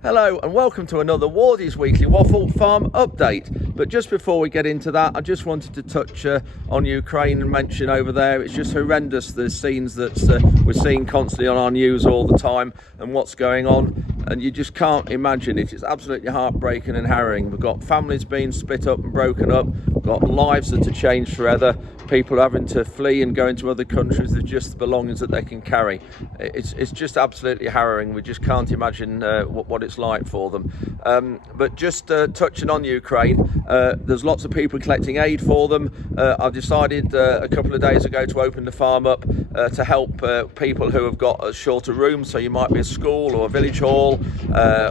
Hello and welcome to another Wardy's Weekly Waffle Farm update. But just before we get into that, I just wanted to touch on Ukraine and mention over there, it's just horrendous, the scenes that we're seeing constantly on our news all the time and what's going on. And you just can't imagine it. It's absolutely heartbreaking and harrowing. We've got families being split up and broken up. We've got lives that are changed forever. People having to flee and go into other countries with just the belongings that they can carry. It's just absolutely harrowing. We just can't imagine what it's like for them. But just touching on Ukraine, there's lots of people collecting aid for them. I've decided a couple of days ago to open the farm up to help people who have got a shorter room. So you might be a school or a village hall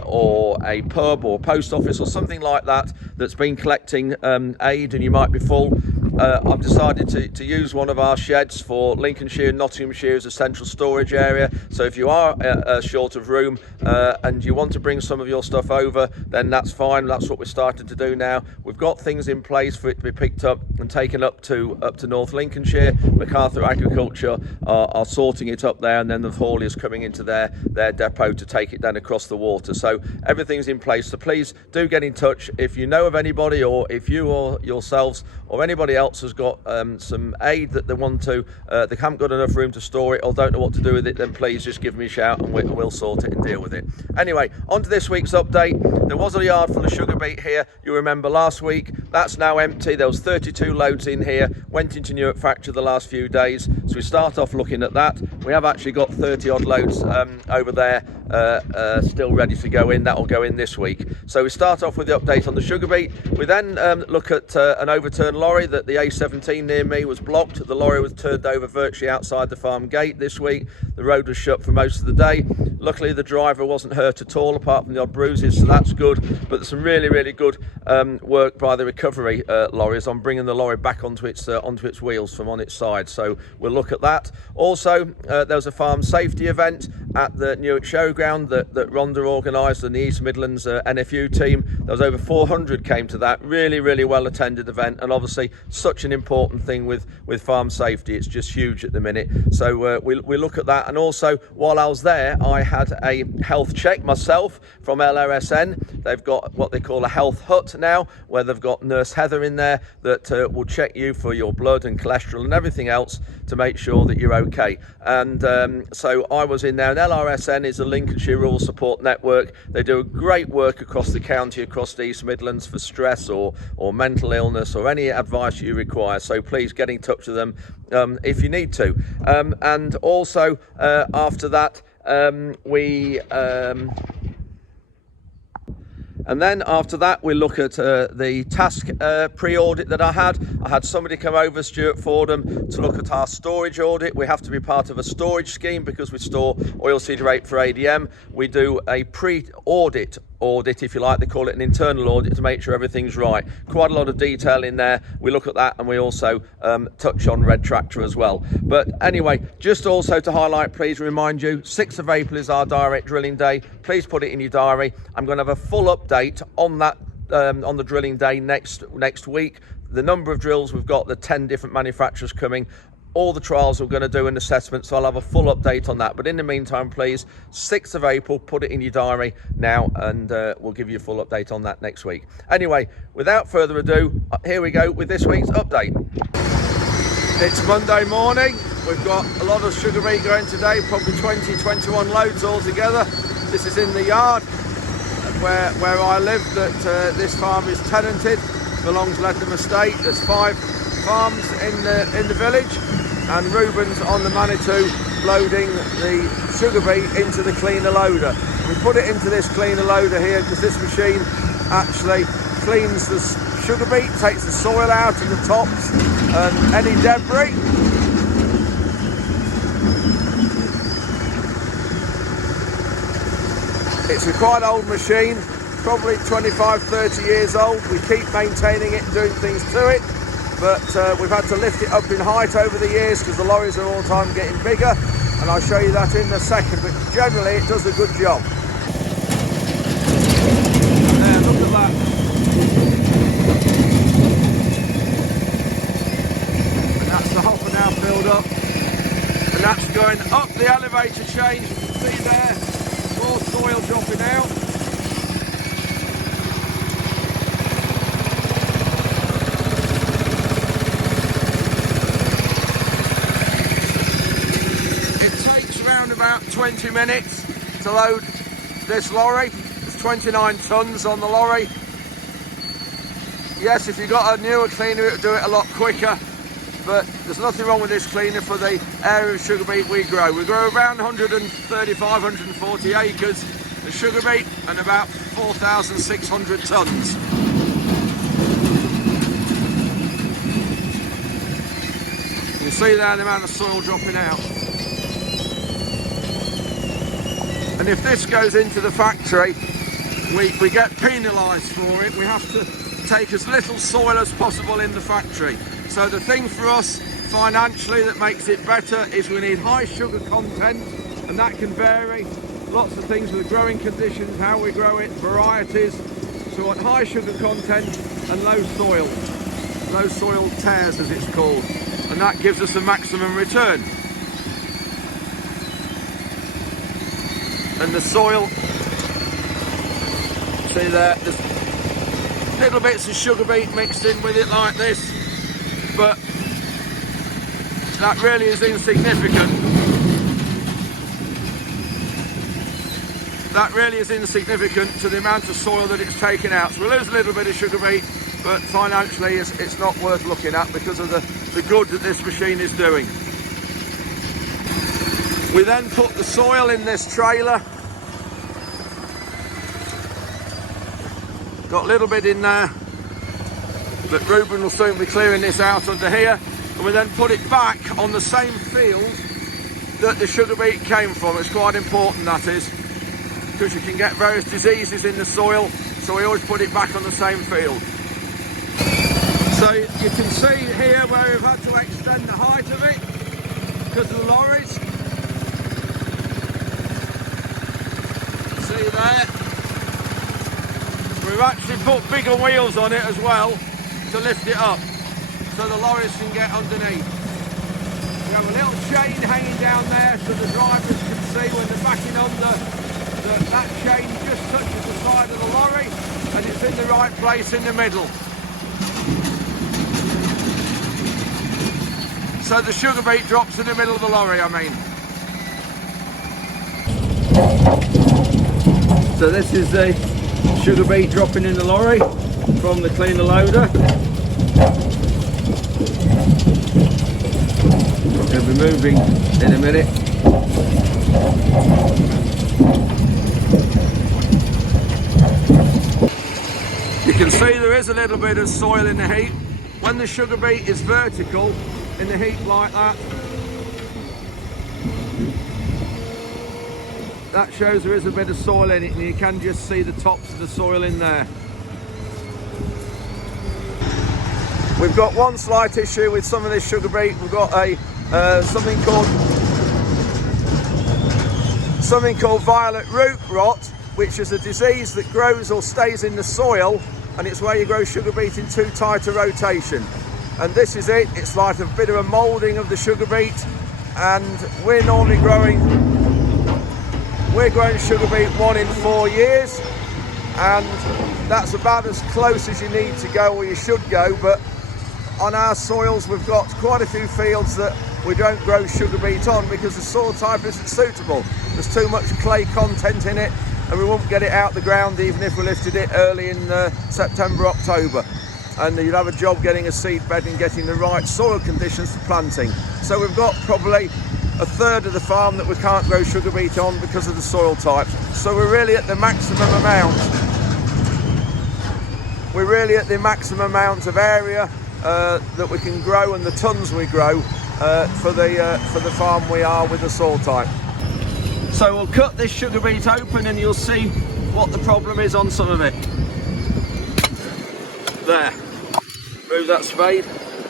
or a pub or post office or something like that that's been collecting aid and you might be full. I've decided to use one of our sheds for Lincolnshire and Nottinghamshire as a central storage area. So if you are short of room and you want to bring some of your stuff over, then that's fine. That's what we're starting to do now. We've got things in place for it to be picked up and taken up to North Lincolnshire. MacArthur Agriculture are sorting it up there, and then the hauliers coming into their depot to take it down across the water. So everything's in place. So please do get in touch if you know of anybody, or if you or yourselves or anybody else has got some aid that they want to, they haven't got enough room to store it or don't know what to do with it, then please just give me a shout and we'll sort it and deal with it. Anyway, on to this week's update. There was a yard full of sugar beet here, you remember last week. That's now empty. There was 32 loads in here, went into Newark factory the last few days, so we start off looking at that. We have actually got 30 odd loads over there still ready to go in. That'll go in this week. So we start off with the update on the sugar beet. We then look at an overturned lorry that the A17 near me was blocked. The lorry was turned over virtually outside the farm gate this week. The road was shut for most of the day. Luckily the driver wasn't hurt at all apart from the odd bruises, so that's good. But there's some really good work by the recovery lorries on bringing the lorry back onto its wheels from on its side, so we'll look at that. Also there was a farm safety event at the Newark Showground that Rhonda organised, and the East Midlands NFU team. There was over 400 came to that. Really well attended event, and obviously such an important thing with farm safety. It's just huge at the minute, so we look at that. And also while I was there, I had a health check myself from LRSN. They've got what they call a health hut now, where they've got Nurse Heather in there that will check you for your blood and cholesterol and everything else to make sure that you're okay. And so I was in there, and LRSN is a Lincolnshire Rural Support Network. They do great work across the county, across the East Midlands for stress or mental illness or any advice you require. So please get in touch with them if you need to. And also after that and then after that, we look at the Tascc pre-audit that I had. I had somebody come over, Stuart Fordham, to look at our storage audit. We have to be part of a storage scheme because we store oilseed rape for ADM. We do a pre-audit if you like. They call it an internal audit to make sure everything's right. Quite a lot of detail in there. We look at that, and we also touch on Red Tractor as well. But anyway, just also to highlight, please remind you, 6th of April is our direct drilling day. Please put it in your diary. I'm going to have a full update on that on the drilling day next week. The number of drills we've got, the 10 different manufacturers coming, all the trials we're going to do an assessment, so I'll have a full update on that. But in the meantime, please, 6th of April, put it in your diary now, and we'll give you a full update on that next week. Anyway, without further ado, here we go with this week's update. It's Monday morning. We've got a lot of sugar beet going today, probably 21 loads altogether. This is in the yard where I live. That this farm is tenanted, belongs to Ledham Estate. There's 5 farms in the village, and Ruben's on the Manitou loading the sugar beet into the cleaner loader. We put it into this cleaner loader here because this machine actually cleans the sugar beet, takes the soil out of the tops and any debris. It's a quite old machine, probably 25-30 years old. We keep maintaining it and doing things to it, but we've had to lift it up in height over the years because the lorries are all the time getting bigger, and I'll show you that in a second. But generally it does a good job. There, look at that. And that's the hopper now filled up, and that's going up the elevator change. You can see there, more soil dropping out. 20 minutes to load this lorry. There's 29 tons on the lorry. Yes, if you've got a newer cleaner, it'll do it a lot quicker, but there's nothing wrong with this cleaner for the area of sugar beet we grow. We grow around 135, 140 acres of sugar beet and about 4,600 tons. You can see there the amount of soil dropping out. And if this goes into the factory, we get penalised for it. We have to take as little soil as possible in the factory. So the thing for us financially that makes it better is we need high sugar content, and that can vary. Lots of things with the growing conditions, how we grow it, varieties. So we want high sugar content and low soil tears as it's called, and that gives us a maximum return. And the soil, see there, there's little bits of sugar beet mixed in with it like this, but that really is insignificant. That really is insignificant to the amount of soil that it's taken out. So we lose a little bit of sugar beet, but financially it's not worth looking at because of the good that this machine is doing. We then put the soil in this trailer. Got a little bit in there, but Ruben will soon be clearing this out under here, and we then put it back on the same field that the sugar beet came from. It's quite important, that is, because you can get various diseases in the soil, so we always put it back on the same field. So you can see here where we've had to extend the height of it because of the lorries. See there? We've actually put bigger wheels on it as well to lift it up so the lorries can get underneath. We have a little chain hanging down there so the drivers can see when they're backing under that chain just touches the side of the lorry and it's in the right place in the middle. So the sugar beet drops in the middle of the lorry, I mean. So this is the sugar beet dropping in the lorry from the cleaner loader. It'll be moving in a minute. You can see there is a little bit of soil in the heap. When the sugar beet is vertical in the heap like that, that shows there is a bit of soil in it, and you can just see the tops of the soil in there. We've got one slight issue with some of this sugar beet. We've got a something called violet root rot, which is a disease that grows or stays in the soil, and it's where you grow sugar beet in too tight a rotation. And this is it. It's like a bit of a moulding of the sugar beet, and we're normally growing sugar beet 1 in 4 years, and that's about as close as you need to go, or you should go. But on our soils we've got quite a few fields that we don't grow sugar beet on because the soil type isn't suitable. There's too much clay content in it, and we won't get it out the ground even if we lifted it early in September, October. And you'd have a job getting a seed bed and getting the right soil conditions for planting. So we've got probably a third of the farm that we can't grow sugar beet on because of the soil type. So we're really at the maximum amount. We're really at the maximum amount of area that we can grow and the tons we grow for the farm we are with the soil type. So we'll cut this sugar beet open and you'll see what the problem is on some of it. There. Move that spade.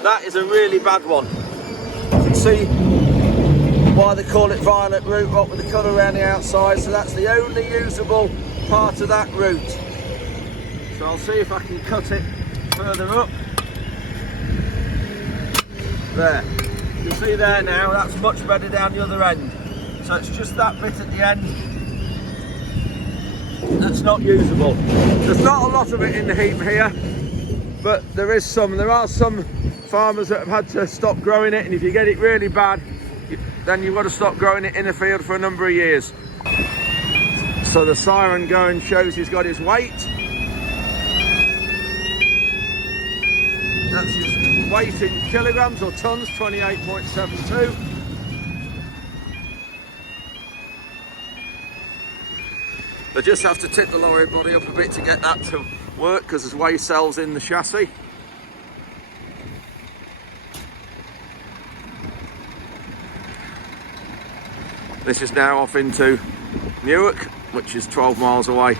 That is a really bad one. You can see why they call it violet root rot with the colour around the outside. So that's the only usable part of that root. So I'll see if I can cut it further up. There. You can see there now, that's much better down the other end. So it's just that bit at the end that's not usable. There's not a lot of it in the heap here, but there is some. There are some farmers that have had to stop growing it, and if you get it really bad, then you've got to stop growing it in the field for a number of years. So the siren going shows he's got his weight. That's his weight in kilograms or tons, 28.72. They just have to tip the lorry body up a bit to get that to work because there's weigh cells in the chassis. This is now off into Newark, which is 12 miles away.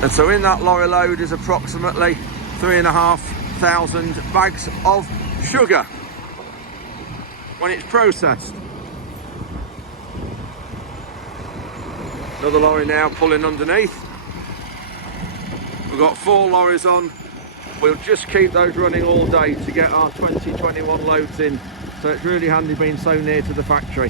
And so in that lorry load is approximately 3,500 bags of sugar when it's processed. Another lorry now pulling underneath. We've got 4 lorries on. We'll just keep those running all day to get our 2021 loads in. So it's really handy being so near to the factory.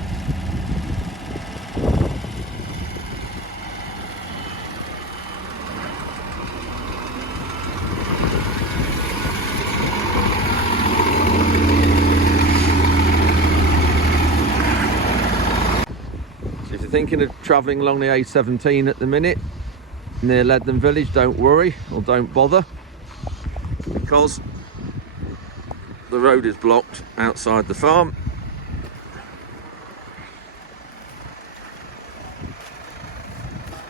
So if you're thinking of travelling along the A17 at the minute, near Leadham Village, don't worry or don't bother, because the road is blocked outside the farm.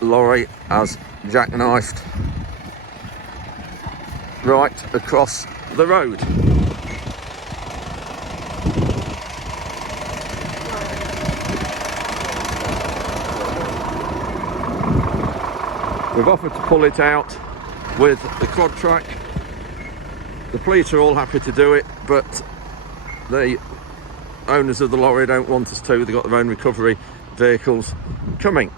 Lorry has jackknifed right across the road. We've offered to pull it out with the quad track. The police are all happy to do it, but the owners of the lorry don't want us to. They've got their own recovery vehicles coming.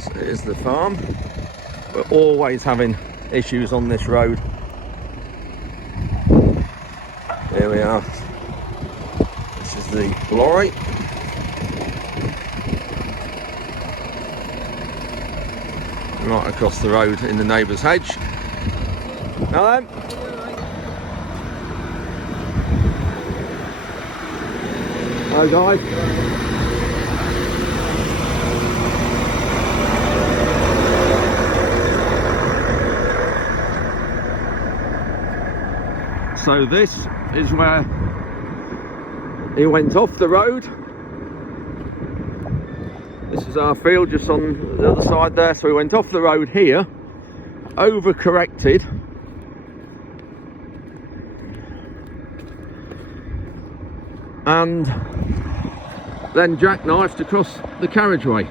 So here's the farm. We're always having issues on this road. Here we are. This is the lorry. Right across the road in the neighbour's hedge. Now then. Hello guys. So this is where he went off the road. This is our field just on the other side there. So we went off the road here, overcorrected, and then jackknifed across the carriageway.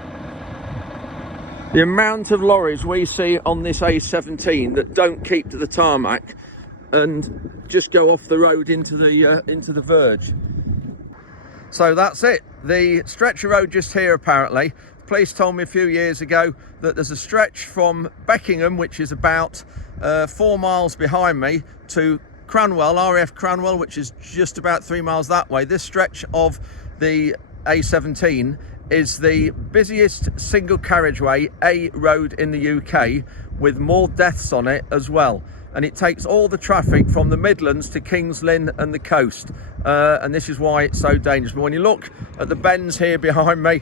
The amount of lorries we see on this A17 that don't keep to the tarmac and just go off the road into the verge. So that's it. The stretch of road just here apparently. Police told me a few years ago that there's a stretch from Beckingham, which is about 4 miles behind me, to Cranwell, RAF Cranwell, which is just about 3 miles that way. This stretch of the A17 is the busiest single carriageway A road in the UK, with more deaths on it as well. And it takes all the traffic from the Midlands to Kings Lynn and the coast. And this is why it's so dangerous. But when you look at the bends here behind me,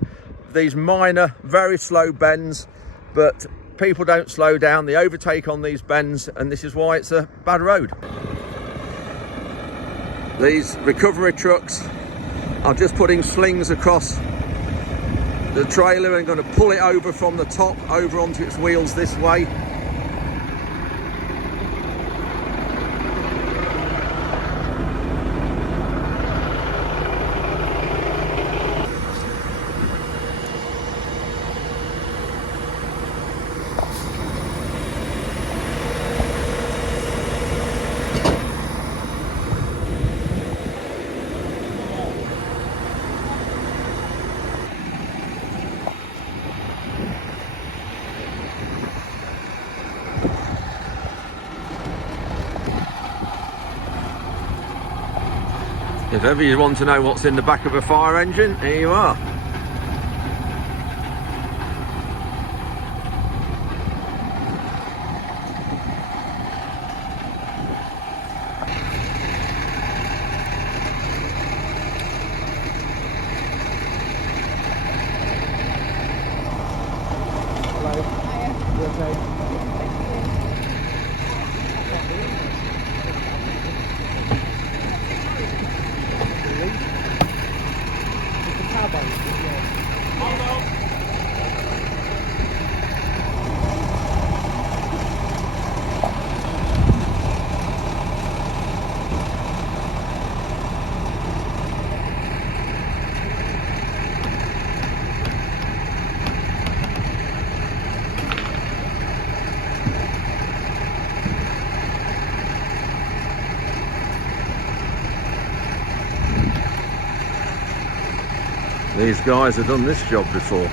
these minor, very slow bends, but people don't slow down, they overtake on these bends, and this is why it's a bad road. These recovery trucks are just putting slings across the trailer and going to pull it over from the top over onto its wheels this way. If ever you want to know what's in the back of a fire engine, here you are. These guys have done this job before.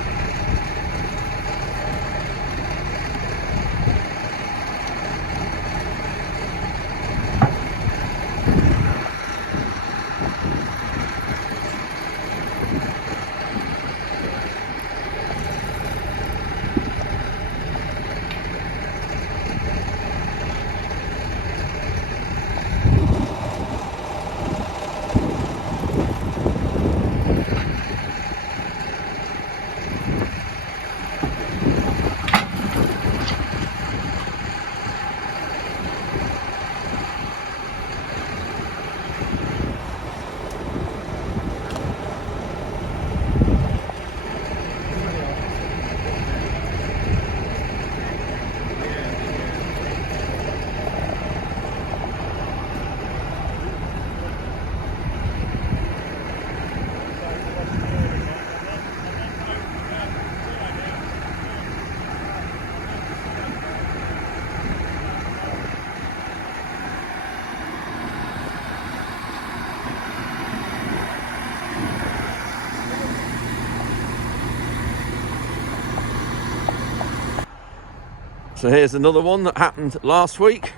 So here's another one that happened last week.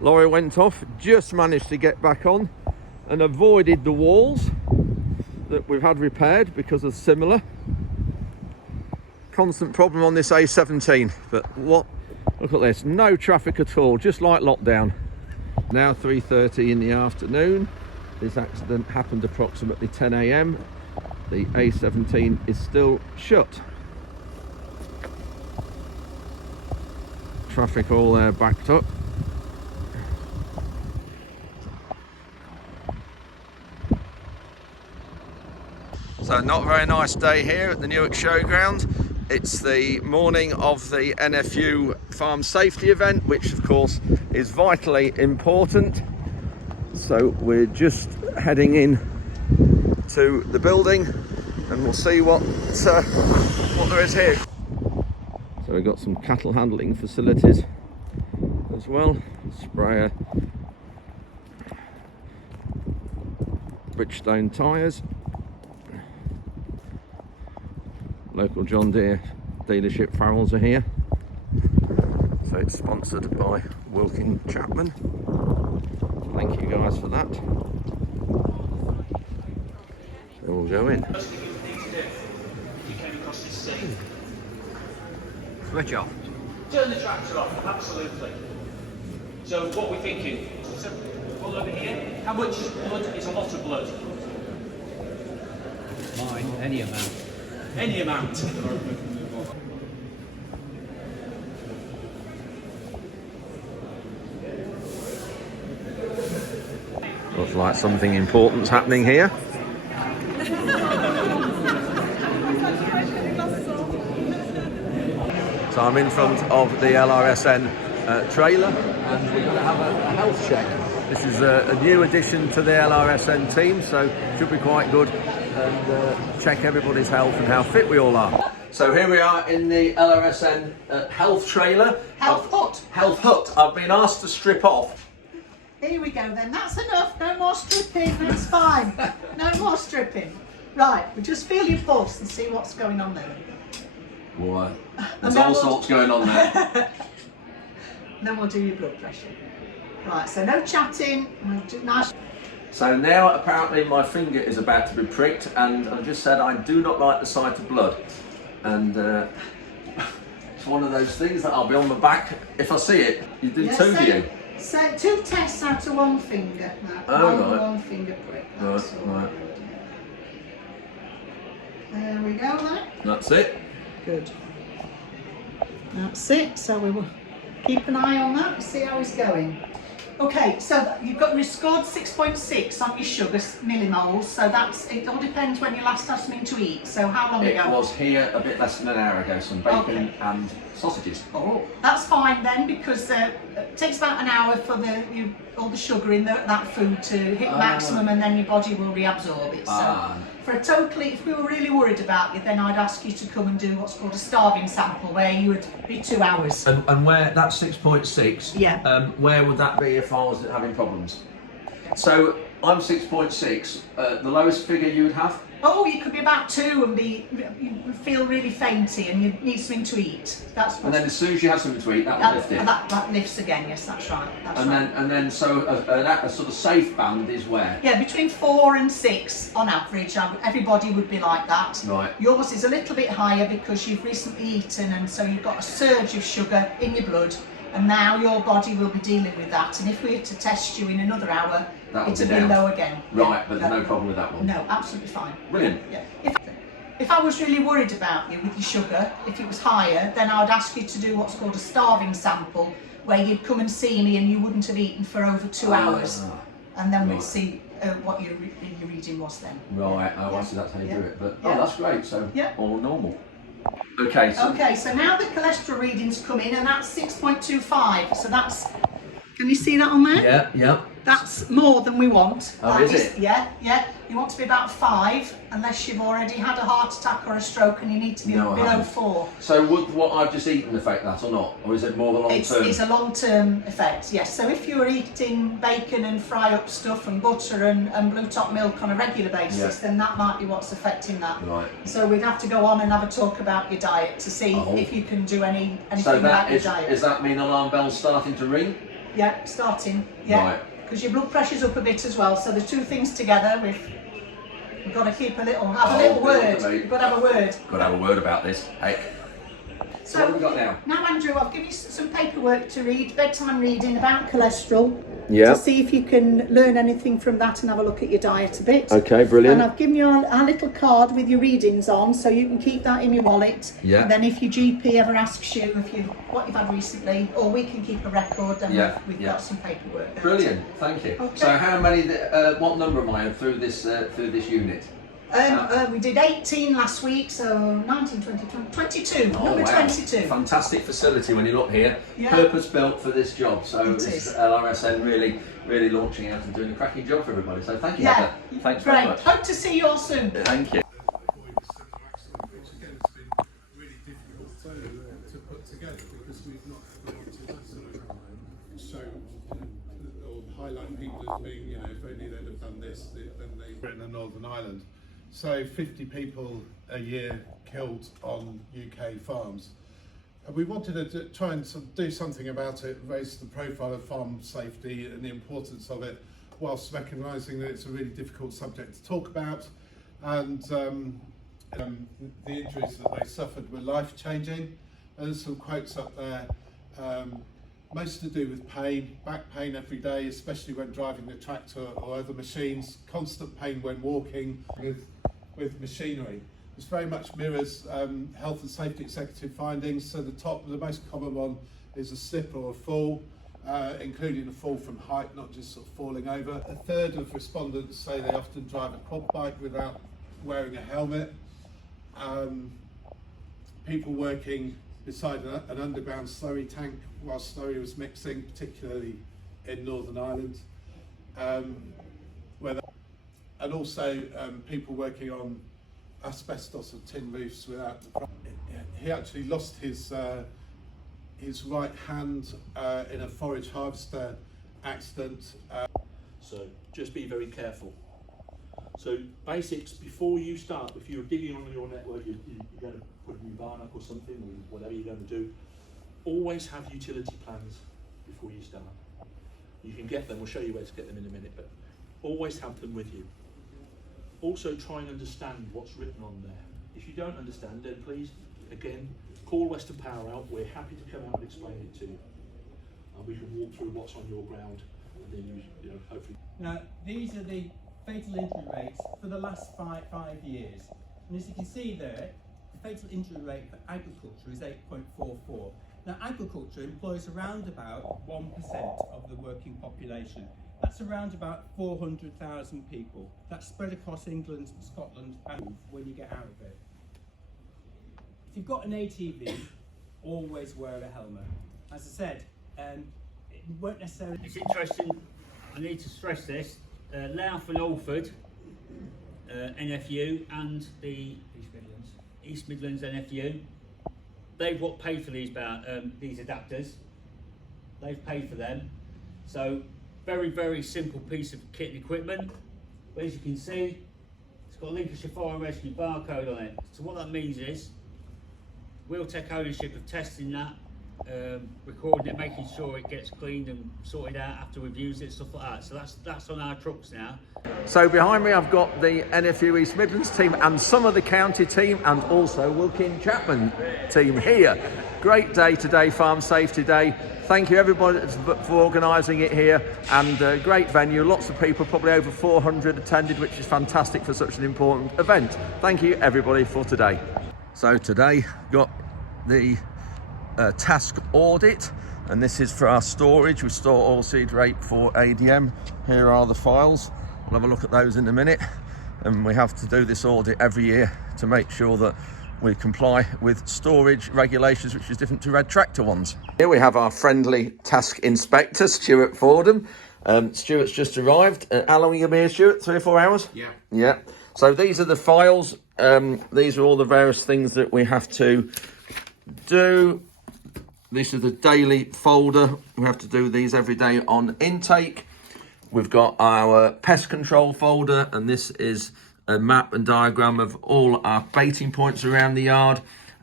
Lorry went off, just managed to get back on and avoided the walls that we've had repaired because of similar. Constant problem on this A17, but what? Look at this, no traffic at all, just like lockdown. Now 3:30 in the afternoon. This accident happened approximately 10 AM. The A17 is still shut. Traffic all there backed up. So not a very nice day here at the Newark Showground. It's the morning of the NFU farm safety event, which of course is vitally important. So we're just heading in to the building and we'll see what there is here. So we've got some cattle handling facilities as well. Sprayer, Bridgestone tyres. Local John Deere dealership Farrells are here. So it's sponsored by Wilkin Chapman. Thank you guys for that. So we'll go in. First thing you need to do, you came across this scene. Switch off. Turn the tractor off, absolutely. So what we're thinking, so pull over here, how much blood is a lot of blood? Mine, any amount. Any amount. Looks like something important's happening here. So I'm in front of the LRSN trailer and we're going to have a health check. This is a new addition to the LRSN team, so should be quite good, and check everybody's health and how fit we all are. So here we are in the LRSN health trailer. Health hut. Health hut. I've been asked to strip off. Here we go then, that's enough, no more stripping, that's fine. No more stripping. Right, we'll just feel your pulse and see what's going on there. Well, there's all sorts going on there. Then we'll do your blood pressure. Right, so no chatting, nice. So now apparently my finger is about to be pricked and I've just said I do not like the sight of blood. And it's one of those things that I'll be on my back if I see it. You do two, do you? So 2 tests out of 1 finger. One finger prick. That's all. Right. There we go then. That's it. Good. That's it. So we will keep an eye on that and see how it's going. Okay, so you scored 6.6 on your sugar millimoles, so it all depends when you last had something to eat. So how long ago? It was here a bit less than an hour ago, some bacon and sausages. Oh, that's fine then, because it takes about an hour for all the sugar in that food to hit maximum, and then your body will reabsorb it. So for a if we were really worried about you, then I'd ask you to come and do what's called a starving sample, where you would be 2 hours. And where that's 6.6, yeah. Where would that be if I was having problems? So I'm 6.6. The lowest figure you would have? Oh, you could be about 2 and you feel really fainty and you need something to eat. That's And then as soon as you have something to eat, that will lift it. That lifts again. Yes, that's right. Then so a sort of safe band is where? Yeah, between 4 and 6 on average. Everybody would be like that. Right. Yours is a little bit higher because you've recently eaten, and so you've got a surge of sugar in your blood, and now your body will be dealing with that. And if we were to test you in another hour, it'll be low again. Right, yeah, but there's no problem with that one. No, absolutely fine. Brilliant. Yeah. If I was really worried about you with your sugar, if it was higher, then I would ask you to do what's called a starving sample, where you'd come and see me and you wouldn't have eaten for over 2 hours, and then we'd see what your reading was then. Right. Oh, I see. That's how you do it. But that's great. So all normal. Okay. So now the cholesterol readings come in, and that's 6.25. So that's. Can you see that on there? Yeah. That's more than we want. Oh, is it? Yeah. You want to be about 5, unless you've already had a heart attack or a stroke, and you need to be below 4. So would what I've just eaten affect that or not? Or is it more the long term? It's a long-term effect, yes. So if you were eating bacon and fry-up stuff and butter and blue top milk on a regular basis, then that might be what's affecting that. Right. So we'd have to go on and have a talk about your diet to see if you can do anything about your diet. Does that mean alarm bells starting to ring? Yeah, starting. Yeah. Right. Because your blood pressure's up a bit as well. So the two things together, we've got to keep have a little word. We've got to have a word. Got to have a word about this. Hey. So what have we got now? Now, Andrew, I've given you some paperwork to read, bedtime reading about cholesterol. Yeah. To see if you can learn anything from that and have a look at your diet a bit. Okay, brilliant. And I've given you our little card with your readings on, so you can keep that in your wallet. Yeah. And then if your GP ever asks you what you've had recently, or we can keep a record, and we've got some paperwork there. Brilliant, thank you. Okay. So how many? What number am I through this unit? We did 18 last week, so 19, 20, 22. Number 22. Fantastic facility when you look here. Yeah. Purpose built for this job. So It this is. LRSN really launching out and doing a cracking job for everybody. So thank you, Heather. Thanks very much. Hope to see you all soon. Thank you. Really difficult to put together because we've not wanted to sort of show or highlight people as being, if only they'd have done this, then they were in the Northern Ireland. So 50 people a year killed on UK farms. And we wanted to try and sort of do something about it, raise the profile of farm safety and the importance of it, whilst recognising that it's a really difficult subject to talk about. And the injuries that they suffered were life-changing. There's some quotes up there, most to do with pain, back pain every day, especially when driving the tractor or other machines, constant pain when walking with machinery. This very much mirrors health and safety executive findings. So the most common one is a slip or a fall, including a fall from height, not just sort of falling over. A third of respondents say they often drive a quad bike without wearing a helmet. People working beside an underground slurry tank while slurry was mixing, particularly in Northern Ireland. And also people working on asbestos or tin roofs without. He actually lost his right hand in a forage harvester accident. So just be very careful. So basics before you start, if you're digging on your network, you're going to put a new barn up or something, or whatever you're going to do, always have utility plans before you start. You can get them, we'll show you where to get them in a minute, but always have them with you. Also try and understand what's written on there. If you don't understand, then please, again, call Western Power out. We're happy to come out and explain it to you. And we can walk through what's on your ground, and then you know, hopefully. Now, these are the fatal injury rates for the last five years. And as you can see there, the fatal injury rate for agriculture is 8.44. Now, agriculture employs around about 1% of the working population. That's around about 400,000 people. That's spread across England, Scotland, and when you get out of it. If you've got an ATV, always wear a helmet. As I said, it won't necessarily... It's interesting, I need to stress this, Louth and Alford, NFU, and the East Midlands NFU, they've paid for these adapters. They've paid for them. So very, very simple piece of kit and equipment. But as you can see, it's got a Lincolnshire Fire and Rescue barcode on it. So what that means is, we'll take ownership of testing that, recording it, making sure it gets cleaned and sorted out after we've used it, stuff like that. So that's on our trucks now. So behind me I've got the NFU East Midlands team and some of the county team and also Wilkin Chapman team here. Great day today, Farm Safety Day. Thank you everybody for organising it here, and great venue, lots of people, probably over 400 attended, which is fantastic for such an important event. Thank you everybody for today. So today got the Tascc Audit, and this is for our storage. We store oilseed rape for ADM. Here are the files. We'll have a look at those in a minute, and we have to do this audit every year to make sure that we comply with storage regulations, which is different to red tractor ones. Here we have our friendly Tascc inspector, Stuart Fordham. Stuart's just arrived. How long are you going to be here, Stuart? 3 or 4 hours? Yeah. Yeah. So these are the files. These are all the various things that we have to do. This is the daily folder. We have to do these every day on intake. We've got our pest control folder, and this is a map and diagram of all our baiting points around the yard,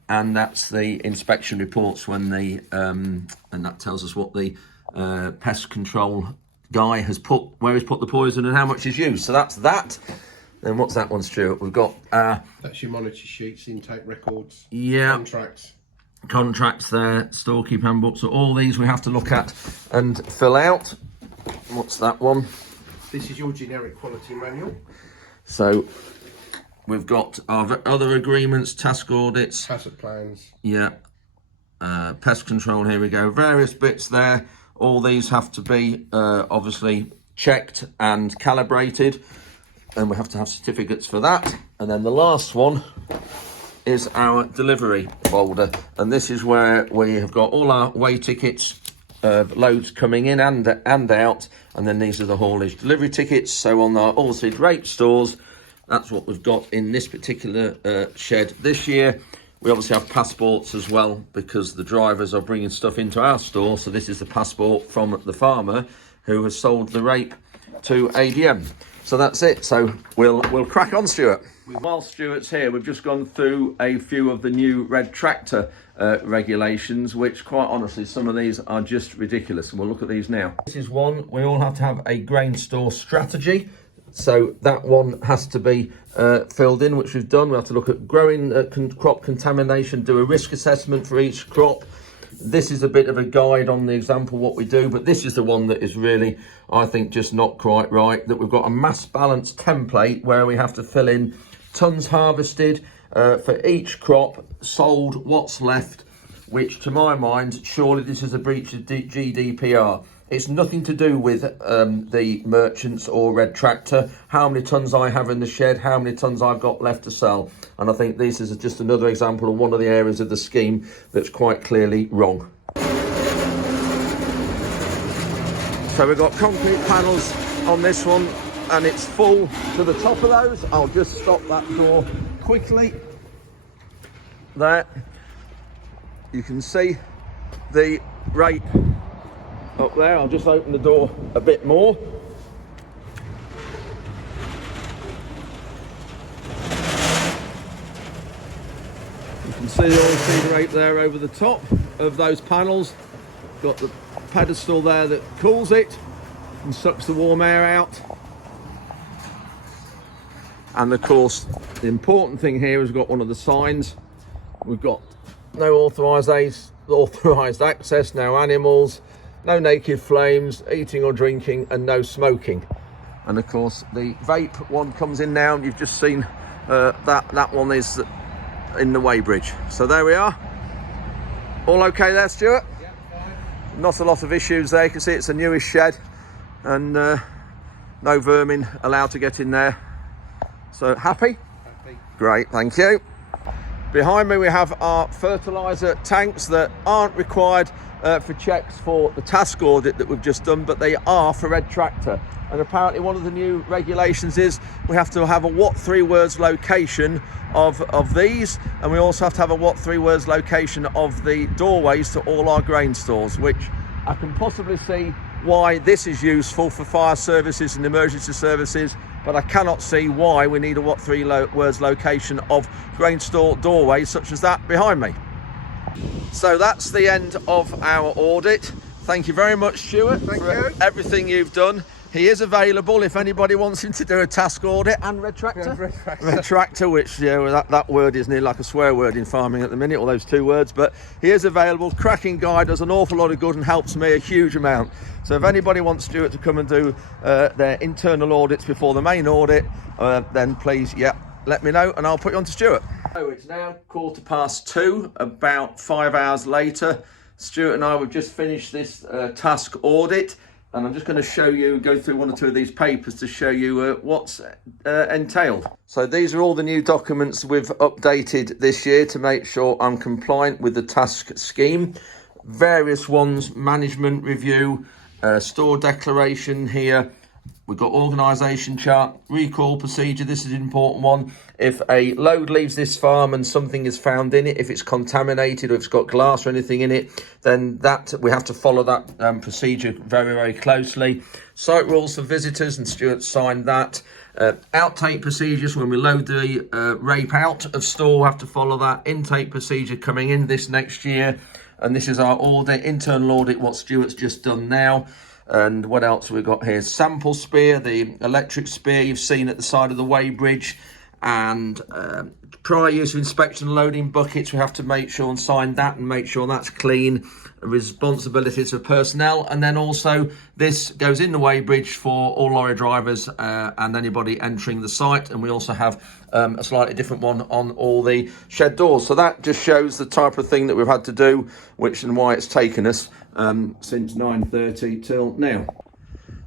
and that's the inspection reports when the and that tells us what the pest control guy has put, where he's put the poison and how much is used. So that's that. Then what's that one, Stuart? We've got That's your monitor sheets, intake records, yeah, contracts there, storekeep handbooks. So all these we have to look at and fill out. What's that one? This is your generic quality manual. So we've got our other agreements, task audits, hazard plans. Yeah, pest control, here we go. Various bits there. All these have to be obviously checked and calibrated, and we have to have certificates for that. And then the last one is our delivery folder, and this is where we have got all our weigh tickets, loads coming in and out, and then these are the haulage delivery tickets. So on our oilseed rape stores, that's what we've got in this particular shed this year. We obviously have passports as well, because the drivers are bringing stuff into our store. So this is the passport from the farmer who has sold the rape to ADM. So that's it. So we'll crack on, Stuart. While Stuart's here, we've just gone through a few of the new red tractor regulations, which quite honestly, some of these are just ridiculous, and we'll look at these now. This is one, we all have to have a grain store strategy. So that one has to be filled in, which we've done. We have to look at growing crop contamination, do a risk assessment for each crop. This is a bit of a guide on the example what we do, but this is the one that is really, I think, just not quite right. That we've got a mass balance template where we have to fill in tons harvested for each crop, sold, what's left, which to my mind, surely this is a breach of GDPR. It's nothing to do with the merchants or red tractor, how many tons I have in the shed, how many tons I've got left to sell. And I think this is just another example of one of the areas of the scheme that's quite clearly wrong. So we've got concrete panels on this one, and it's full to the top of those. I'll just stop that door quickly. There. You can see the rate up there. I'll just open the door a bit more. You can see the oilseed rape there over the top of those panels. Got the pedestal there that cools it and sucks the warm air out. And of course, the important thing here is we've got one of the signs. We've got no authorised access, no animals, no naked flames, eating or drinking, and no smoking. And of course, the vape one comes in now, and you've just seen that one is in the weighbridge. So there we are. All okay there, Stuart? Yeah, fine. Not a lot of issues there. You can see it's a newish shed, and no vermin allowed to get in there. So happy? Happy. Great, thank you. Behind me we have our fertiliser tanks that aren't required for checks for the Tascc audit that we've just done, but they are for red tractor. And apparently one of the new regulations is we have to have a what 3 words location of these, and we also have to have a what 3 words location of the doorways to all our grain stores, which I can possibly see why this is useful for fire services and emergency services, but I cannot see why we need a what 3 words location of grain store doorways such as that behind me. So that's the end of our audit. Thank you very much, Stuart, for everything you've done. He is available if anybody wants him to do a Tascc audit and retractor. Retractor, which that word is nearly like a swear word in farming at the minute, all those 2 words, but he is available. Cracking guy, does an awful lot of good and helps me a huge amount. So if anybody wants Stuart to come and do their internal audits before the main audit, then please, let me know and I'll put you on to Stuart. So it's now 2:15, about 5 hours later. Stuart and I have just finished this Tascc audit, and I'm just going to go through 1 or 2 of these papers to show you what's entailed. So these are all the new documents we've updated this year to make sure I'm compliant with the Tascc scheme. Various ones: management review, store declaration here. We've got organisation chart, recall procedure. This is an important one. If a load leaves this farm and something is found in it, if it's contaminated or if it's got glass or anything in it, then we have to follow that procedure very, very closely. Site rules for visitors, and Stuart signed that. Outtake procedures, when we load the rape out of store, we have to follow that. Intake procedure coming in this next year. And this is our audit, internal audit, what Stuart's just done now. And what else we've got here? Sample spear, the electric spear you've seen at the side of the weighbridge, and prior use of inspection and loading buckets. We have to make sure and sign that and make sure that's clean. Responsibilities for personnel, and then also this goes in the weighbridge for all lorry drivers and anybody entering the site. And we also have a slightly different one on all the shed doors. So that just shows the type of thing that we've had to do, which and why it's taken us since 9:30 till now.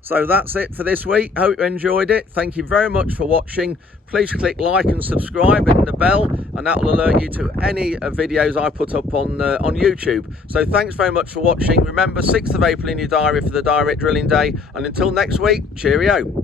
So that's it for this week. Hope you enjoyed it. Thank you very much for watching. Please click like and subscribe and the bell, and that will alert you to any videos I put up on YouTube. So thanks very much for watching. Remember, 6th of April in your diary for the direct drilling day. And until next week, cheerio.